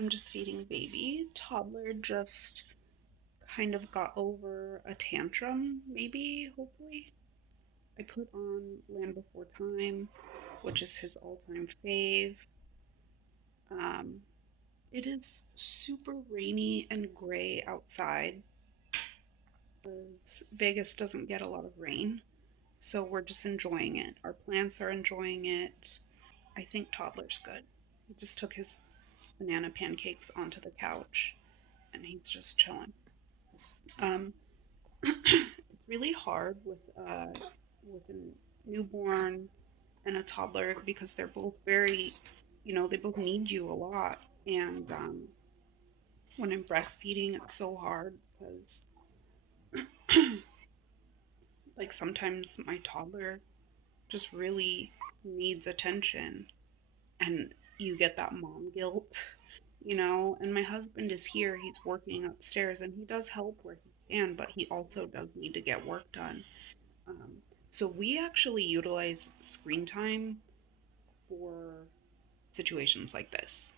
I'm just feeding baby. Toddler just kind of got over a tantrum, maybe, hopefully. I put on Land Before Time, which is his all-time fave. Um, it is super rainy and gray outside because Vegas doesn't get a lot of rain. So we're just enjoying it. Our plants are enjoying it. I think Toddler's good. He just took his banana pancakes onto the couch and he's just chilling. Um, it's really hard with a newborn and a toddler because they're both very, they both need you a lot. And when I'm breastfeeding, it's so hard because like sometimes my toddler just really needs attention, and you get that mom guilt. And my husband is here, he's working upstairs, and he does help where he can, but he also does need to get work done. So we actually utilize screen time for situations like this.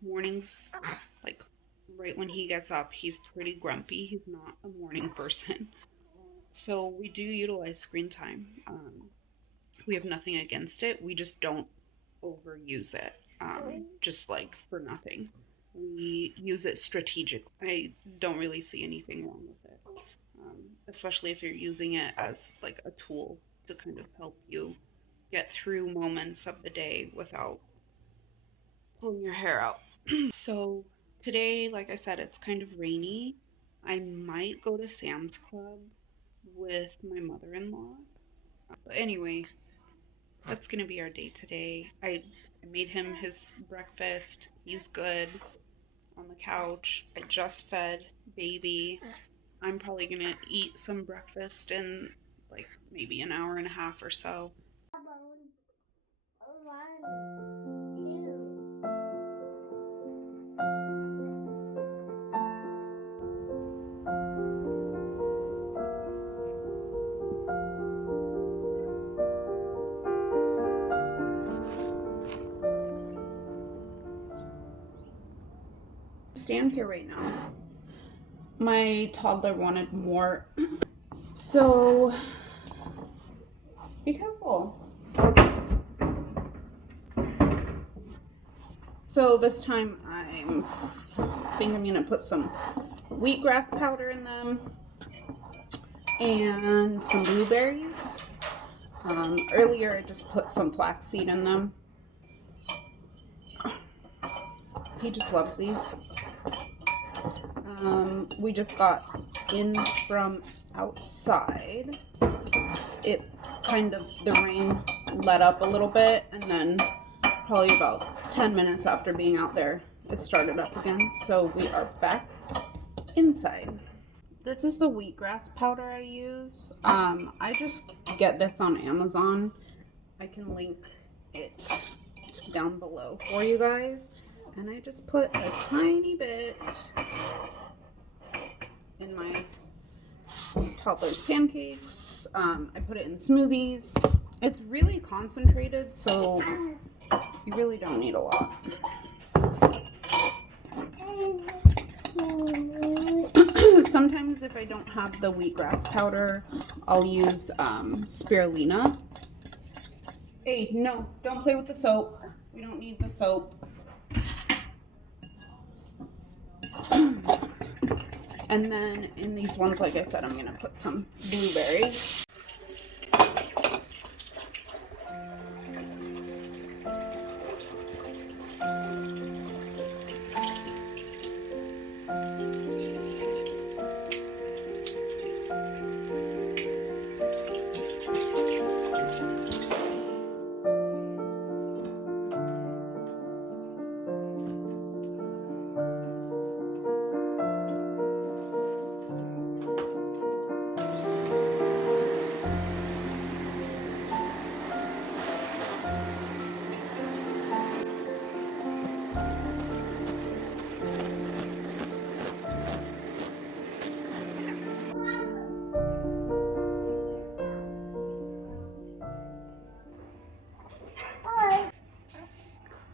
Mornings, like right when he gets up, he's pretty grumpy. He's not a morning person. So we do utilize screen time. We have nothing against it. We just don't overuse it, just like for nothing. We use it strategically. I don't really see anything wrong with it, especially if you're using it as like a tool to kind of help you get through moments of the day without pulling your hair out. So today, like I said, it's kind of rainy. I might go to Sam's Club with my mother-in-law. But anyway, that's gonna be our day today. I made him his breakfast. He's good on the couch. I just fed baby. I'm probably gonna eat some breakfast in like maybe an hour and a half or so. Stand here right now. My toddler wanted more, so be careful. So this time I think I'm gonna put some wheatgrass powder in them and some blueberries. Earlier I just put some flaxseed in them. He just loves these. We just got in from outside. The rain let up a little bit, and then probably about 10 minutes after being out there, it started up again. So we are back inside. This is the wheatgrass powder I use. I just get this on Amazon. I can link it down below for you guys. And I just put a tiny bit in my toddler's pancakes. I put it in smoothies. It's really concentrated, so you really don't need a lot. Sometimes if I don't have the wheatgrass powder, I'll use spirulina. Hey, no, don't play with the soap. We don't need the soap. And then in these ones, like I said, I'm going to put some blueberries.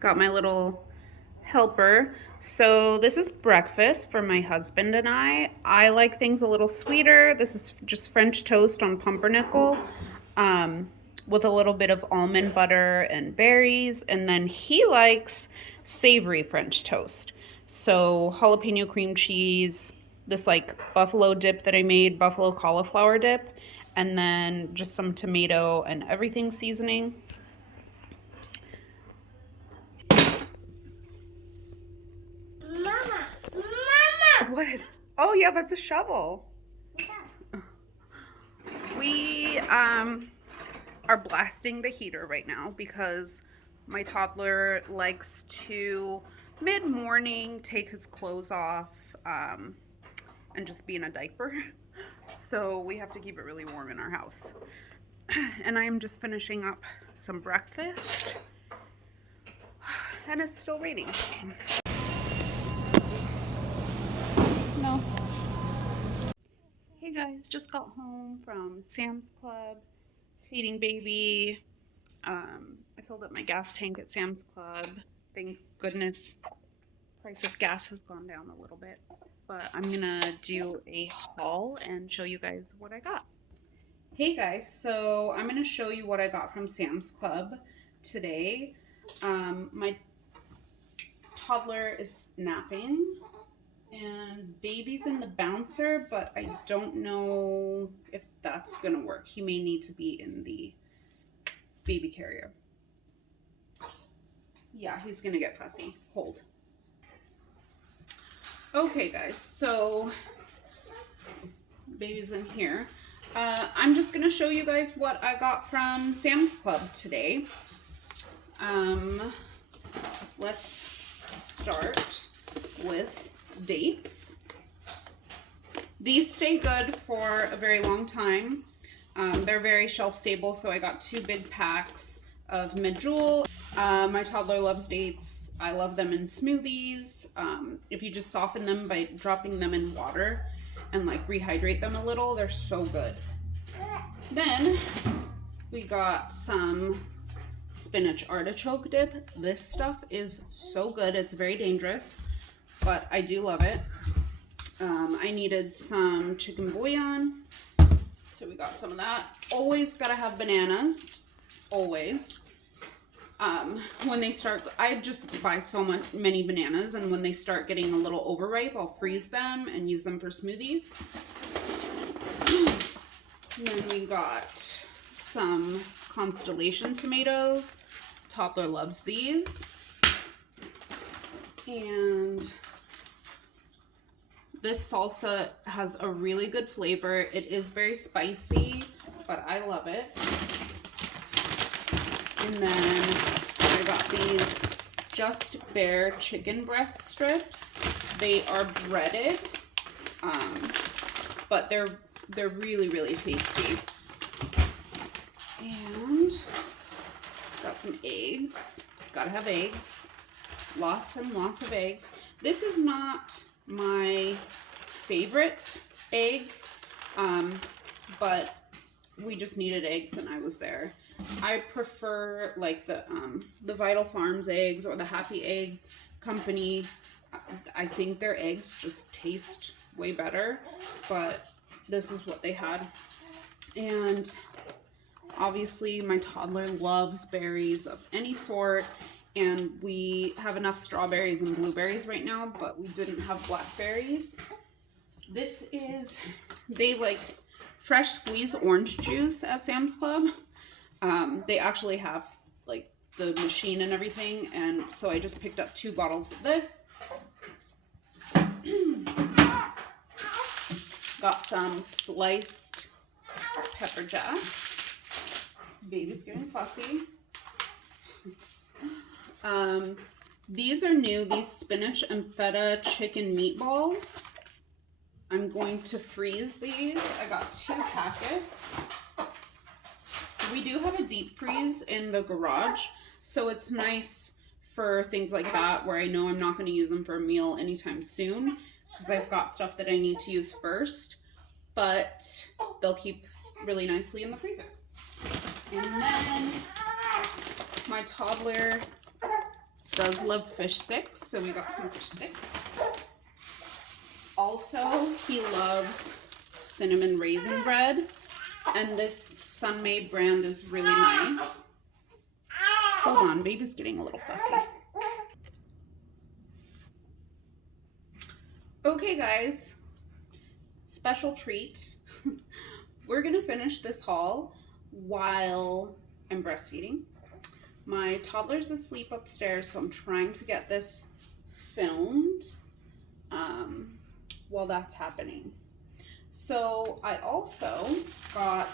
Got my little helper. So this is breakfast for my husband and I. I like things a little sweeter. This is just French toast on pumpernickel, with a little bit of almond butter and berries. And then he likes savory French toast. So jalapeno cream cheese, this like buffalo dip that I made, buffalo cauliflower dip, and then just some tomato and everything seasoning. What? Oh yeah, that's a shovel. We are blasting the heater right now because my toddler likes to mid-morning take his clothes off and just be in a diaper. So we have to keep it really warm in our house. And I am just finishing up some breakfast. And it's still raining. No. Hey guys, just got home from Sam's Club, feeding baby. I filled up my gas tank at Sam's Club. Thank goodness price of gas has gone down a little bit. But I'm gonna do a haul and show you guys what I got. Hey guys, so I'm gonna show you what I got from Sam's Club today. My toddler is napping and baby's in the bouncer, but I don't know if that's gonna work. He may need to be in the baby carrier. Yeah, he's gonna get fussy. Hold. Okay guys, so baby's in here. I'm just gonna show you guys what I got from Sam's Club today. Let's start with dates. These stay good for a very long time. They're very shelf stable, so I got 2 big packs of medjool. My toddler loves dates. I love them in smoothies. If you just soften them by dropping them in water and like rehydrate them a little, they're so good. Then we got some spinach artichoke dip. This stuff is so good. It's very dangerous, but I do love it. I needed some chicken bouillon, so we got some of that. Always gotta have bananas, always. When they start, I just buy so many bananas, and when they start getting a little overripe, I'll freeze them and use them for smoothies. And then we got some Constellation tomatoes. Toddler loves these. And this salsa has a really good flavor. It is very spicy, but I love it. And then I got these Just Bare chicken breast strips. They are breaded, but they're really, really tasty. And got some eggs. Gotta have eggs. Lots and lots of eggs. This is not my favorite egg, but we just needed eggs and I was there. I prefer like the Vital Farms eggs or the Happy Egg Company. I think their eggs just taste way better, but this is what they had. And obviously my toddler loves berries of any sort, and we have enough strawberries and blueberries right now, but we didn't have blackberries. This is, they like fresh squeezed orange juice at Sam's Club. They actually have like the machine and everything, and so I just picked up 2 bottles of this. Got some sliced pepper jack. Baby's getting fussy. These are new, these spinach and feta chicken meatballs. I'm going to freeze these. I got 2 packets. We do have a deep freeze in the garage, so it's nice for things like that where I know I'm not going to use them for a meal anytime soon because I've got stuff that I need to use first, but they'll keep really nicely in the freezer. And then my toddler does love fish sticks, so we got some fish sticks. Also, he loves cinnamon raisin bread, and this Sun-Maid brand is really nice. Hold on, baby's getting a little fussy. Okay, guys, special treat. We're gonna finish this haul while I'm breastfeeding. My toddler's asleep upstairs, so I'm trying to get this filmed while that's happening. So I also got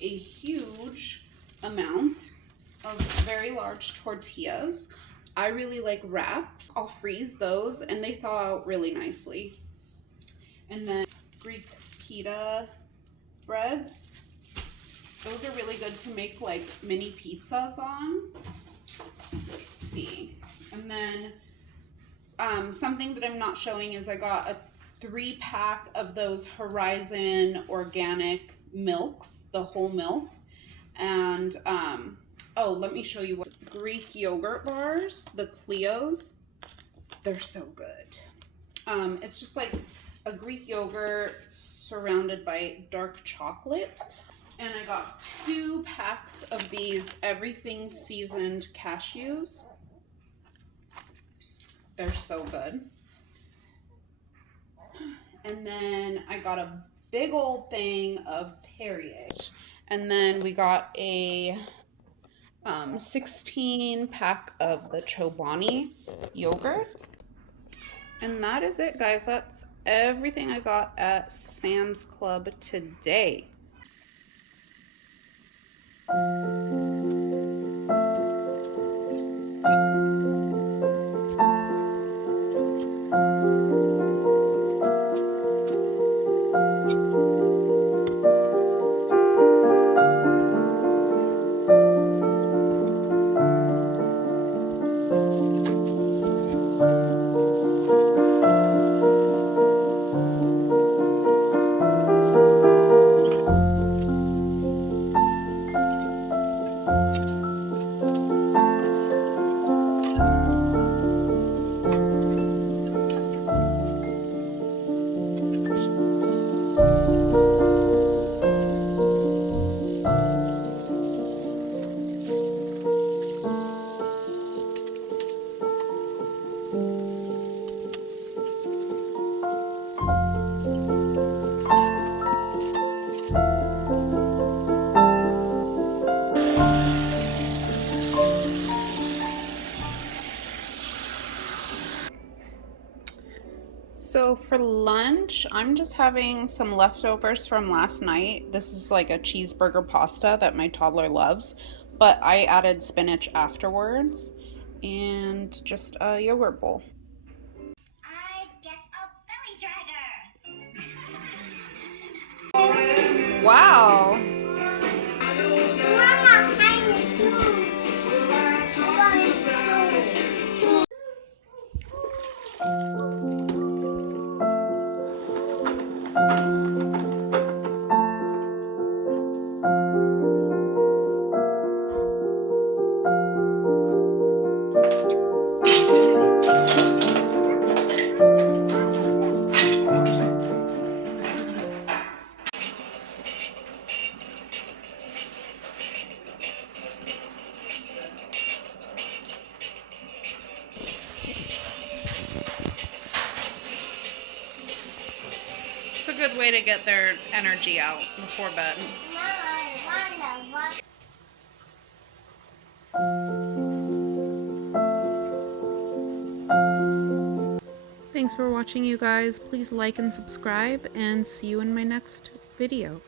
a huge amount of very large tortillas. I really like wraps. I'll freeze those, and they thaw out really nicely. And then Greek pita breads. Those are really good to make like mini pizzas on. Let's see. And then something that I'm not showing is I got a 3-pack of those Horizon organic milks, the whole milk. And oh, let me show you what Greek yogurt bars, the Cleos. They're so good. It's just like a Greek yogurt surrounded by dark chocolate. And I got 2 packs of these everything seasoned cashews. They're so good. And then I got a big old thing of Perrier. And then we got a 16 pack of the Chobani yogurt. And that is it, guys. That's everything I got at Sam's Club today. So for lunch, I'm just having some leftovers from last night. This is like a cheeseburger pasta that my toddler loves, but I added spinach afterwards and just a yogurt bowl. I guess a belly dragger. Wow. Mama, I It's a good way to get their energy out before bed. Thanks for watching, you guys. Please like and subscribe, and see you in my next video.